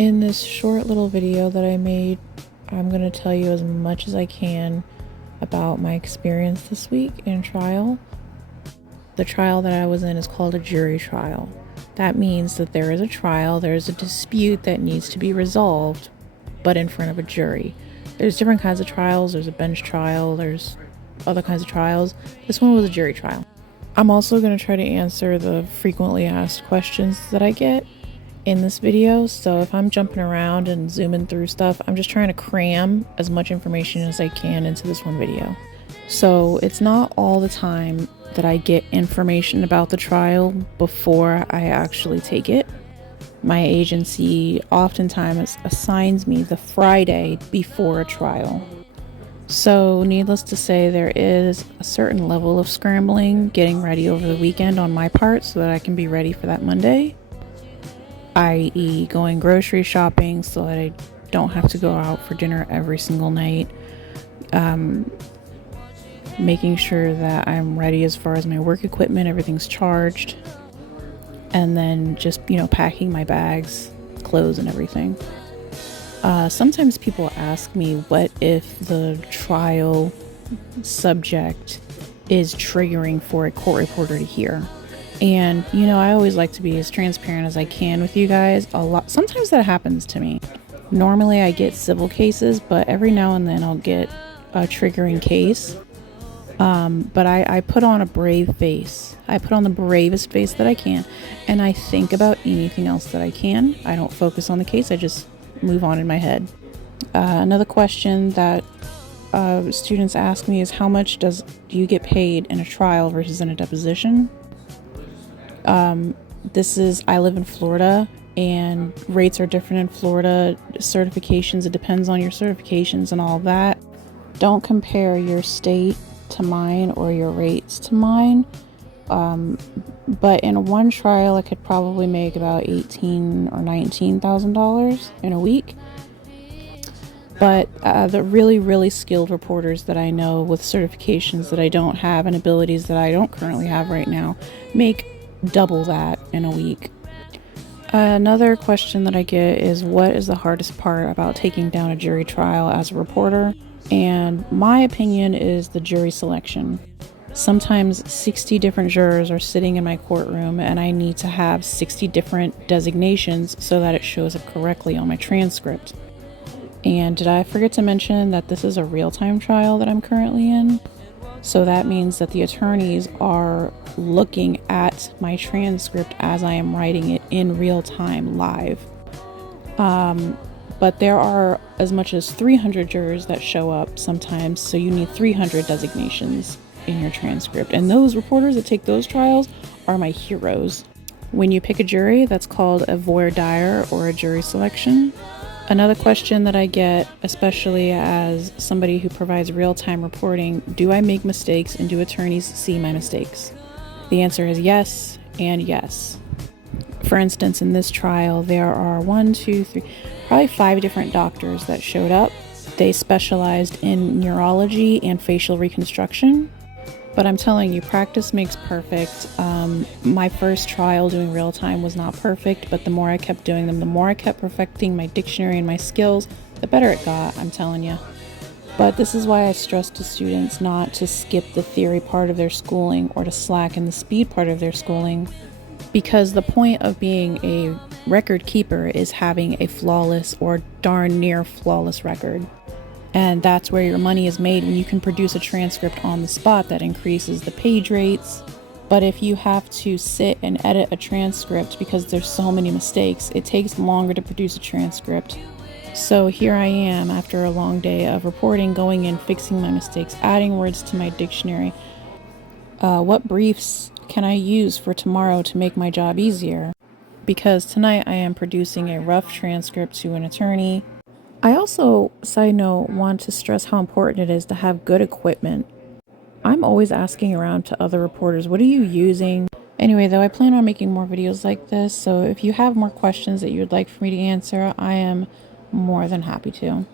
In this short little video that I made, I'm going to tell you as much as I can about my experience this week in trial. The trial that I was in is called a jury trial. That means that there is a trial, there's a dispute that needs to be resolved, but in front of a jury. There's different kinds of trials. There's a bench trial, there's other kinds of trials. This one was a jury trial. I'm also going to try to answer the frequently asked questions that I get in this video, so if I'm jumping around and zooming through stuff, I'm just trying to cram as much information as I can into this one video. So it's not all the time that I get information about the trial before I actually take it. My agency oftentimes assigns me the Friday before a trial. So needless to say, there is a certain level of scrambling, getting ready over the weekend on my part so that I can be ready for that Monday. I.e. going grocery shopping so that I don't have to go out for dinner every single night. Making sure that I'm ready as far as my work equipment, everything's charged. And then just, packing my bags, clothes and everything. Sometimes people ask me, what if the trial subject is triggering for a court reporter to hear? And, I always like to be as transparent as I can with you guys. Sometimes that happens to me. Normally I get civil cases, but every now and then I'll get a triggering case. But I put on a brave face. I put on the bravest face that I can, and I think about anything else that I can. I don't focus on the case. I just move on in my head. Another question that students ask me is, how much do you get paid in a trial versus in a deposition? I live in Florida, and rates are different in Florida. Certifications, it depends on your certifications and all of that. Don't compare your state to mine or your rates to mine. But in one trial, I could probably make about $18,000 or $19,000 in a week. But the really, really skilled reporters that I know with certifications that I don't have and abilities that I don't currently have right now make double that in a week. Another question that I get is, what is the hardest part about taking down a jury trial as a reporter? And my opinion is the jury selection. Sometimes 60 different jurors are sitting in my courtroom, and I need to have 60 different designations so that it shows up correctly on my transcript. And did I forget to mention that this is a real-time trial that I'm currently in? So that means that the attorneys are looking at my transcript as I am writing it in real time, live. But there are as much as 300 jurors that show up sometimes, so you need 300 designations in your transcript. And those reporters that take those trials are my heroes. When you pick a jury, that's called a voir dire or a jury selection. Another question that I get, especially as somebody who provides real-time reporting, do I make mistakes and do attorneys see my mistakes? The answer is yes and yes. For instance, in this trial, there are probably 5 different doctors that showed up. They specialized in neurology and facial reconstruction. But I'm telling you, practice makes perfect. My first trial doing real time was not perfect, but the more I kept doing them, the more I kept perfecting my dictionary and my skills, the better it got, I'm telling you. But this is why I stress to students not to skip the theory part of their schooling or to slacken the speed part of their schooling, because the point of being a record keeper is having a flawless or darn near flawless record. And that's where your money is made, when you can produce a transcript on the spot that increases the page rates. But if you have to sit and edit a transcript because there's so many mistakes, it takes longer to produce a transcript. So here I am after a long day of reporting, going in, fixing my mistakes, adding words to my dictionary. What briefs can I use for tomorrow to make my job easier? Because tonight I am producing a rough transcript to an attorney. I also, side note, want to stress how important it is to have good equipment. I'm always asking around to other reporters, what are you using? Anyway, though, I plan on making more videos like this, so if you have more questions that you would like for me to answer, I am more than happy to.